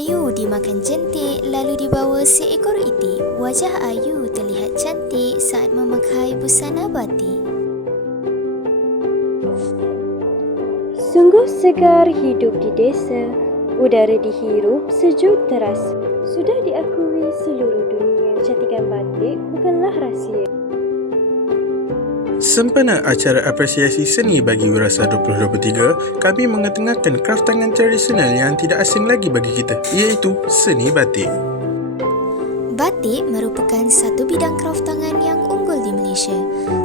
Ayu dimakan jentik lalu dibawa seekor itik. Wajah Ayu terlihat cantik saat memakai busana batik. Sungguh segar hidup di desa. Udara dihirup sejuk terasa. Sudah diakui seluruh dunia, cantikan batik bukanlah rahsia. Sempena acara apresiasi seni bagi Wirasa 2023, kami mengetengahkan kraftangan tradisional yang tidak asing lagi bagi kita, iaitu seni batik. Batik merupakan satu bidang kraftangan yang unggul di Malaysia.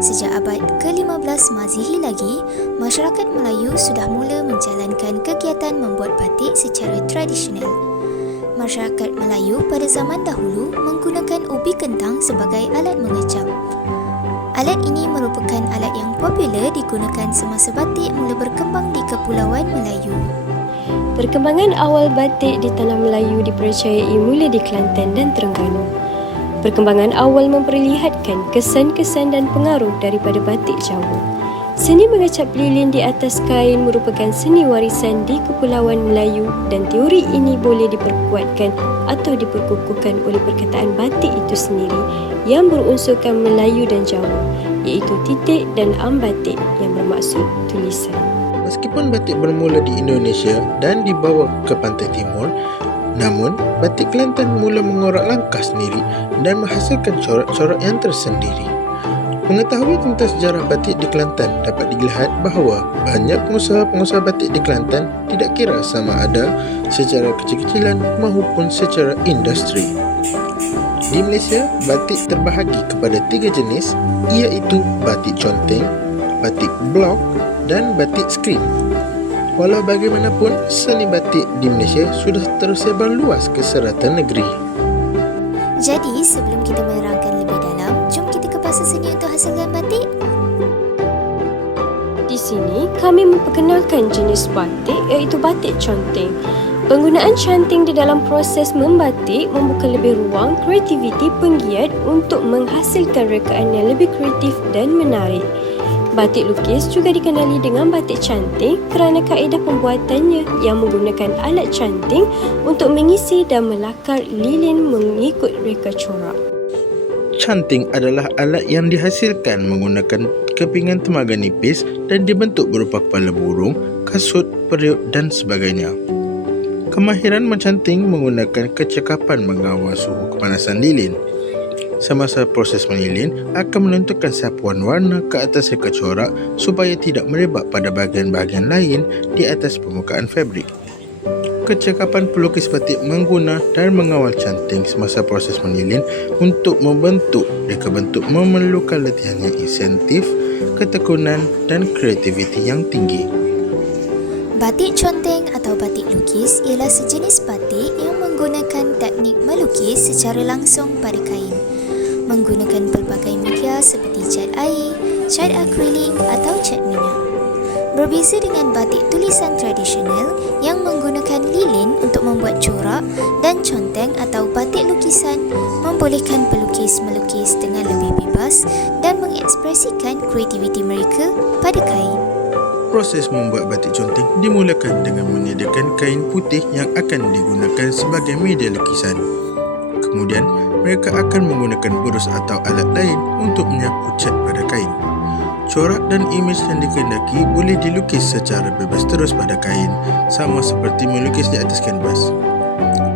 Sejak abad ke-15 Mazihi lagi, masyarakat Melayu sudah mula menjalankan kegiatan membuat batik secara tradisional. Masyarakat Melayu pada zaman dahulu menggunakan ubi kentang sebagai alat mengecap. Alat ini merupakan alat yang popular digunakan semasa batik mula berkembang di Kepulauan Melayu. Perkembangan awal batik di tanah Melayu dipercayai mula di Kelantan dan Terengganu. Perkembangan awal memperlihatkan kesan-kesan dan pengaruh daripada batik Jawa. Seni mengecap lilin di atas kain merupakan seni warisan di Kepulauan Melayu dan teori ini boleh diperkuatkan atau diperkukuhkan oleh perkataan batik itu sendiri yang berunsurkan Melayu dan Jawa, iaitu titik dan am batik yang bermaksud tulisan. Meskipun batik bermula di Indonesia dan dibawa ke pantai timur, namun batik Kelantan mula mengorak langkah sendiri dan menghasilkan corak-corak yang tersendiri. Mengetahui tentang sejarah batik di Kelantan dapat dilihat bahawa banyak pengusaha-pengusaha batik di Kelantan tidak kira sama ada secara kecil-kecilan maupun secara industri. Di Malaysia, batik terbahagi kepada 3 jenis, iaitu batik conteng, batik blok dan batik skrin. Walau bagaimanapun, seni batik di Malaysia sudah tersebar luas ke serata negeri. Jadi, sebelum kita menerangkan lebih dalam, jom kita ke pasar seni untuk hasilkan batik. Di sini, kami memperkenalkan jenis batik iaitu batik conteng. Penggunaan canting di dalam proses membatik membuka lebih ruang kreativiti penggiat untuk menghasilkan rekaan yang lebih kreatif dan menarik. Batik lukis juga dikenali dengan batik canting kerana kaedah pembuatannya yang menggunakan alat canting untuk mengisi dan melakar lilin mengikut reka corak. Canting adalah alat yang dihasilkan menggunakan kepingan temaga nipis dan dibentuk berupa kepala burung, kasut, periuk dan sebagainya. Kemahiran mencanting menggunakan kecekapan mengawal suhu kepanasan lilin. Semasa proses melilin akan menentukan sapuan warna ke atas reka corak supaya tidak merebak pada bahagian-bahagian lain di atas permukaan fabrik. Kecekapan pelukis batik mengguna dan mengawal canting semasa proses melilin untuk membentuk reka bentuk memerlukan latihan yang insentif, ketekunan dan kreativiti yang tinggi. Batik conteng atau batik lukis ialah sejenis batik yang menggunakan teknik melukis secara langsung pada kain, menggunakan pelbagai media seperti cat air, cat akrilik atau cat minyak. Berbeza dengan batik tulisan tradisional yang menggunakan lilin untuk membuat corak dan conteng atau batik lukisan membolehkan pelukis melukis dengan lebih bebas dan mengekspresikan kreativiti mereka pada kain. Proses membuat batik conteng dimulakan dengan menyediakan kain putih yang akan digunakan sebagai media lukisan. Kemudian, mereka akan menggunakan burus atau alat lain untuk menyapu cat pada kain. Corak dan imej yang dikehendaki boleh dilukis secara bebas terus pada kain, sama seperti melukis di atas kanvas.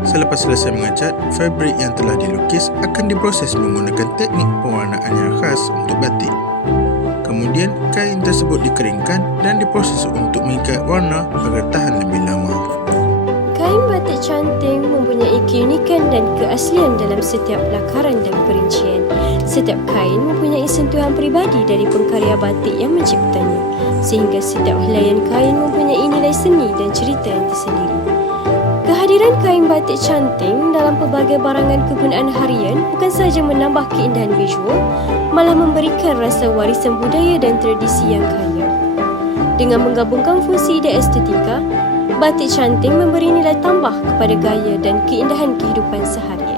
Selepas selesai mengecat, fabrik yang telah dilukis akan diproses menggunakan teknik pewarnaan yang khas untuk batik. Kemudian, kain tersebut dikeringkan dan diproses untuk mengikat warna agar tahan lebih lama. Kain batik canting mempunyai keunikan dan keaslian dalam setiap lakaran dan perincian. Setiap kain mempunyai sentuhan peribadi dari pengkarya batik yang menciptanya, sehingga setiap helaian kain mempunyai nilai seni dan cerita yang tersendiri. Kehadiran kain batik canting dalam pelbagai barangan kegunaan harian bukan sahaja menambah keindahan visual, malah memberikan rasa warisan budaya dan tradisi yang kaya. Dengan menggabungkan fungsi dan estetika, batik canting memberi nilai tambah kepada gaya dan keindahan kehidupan sehari.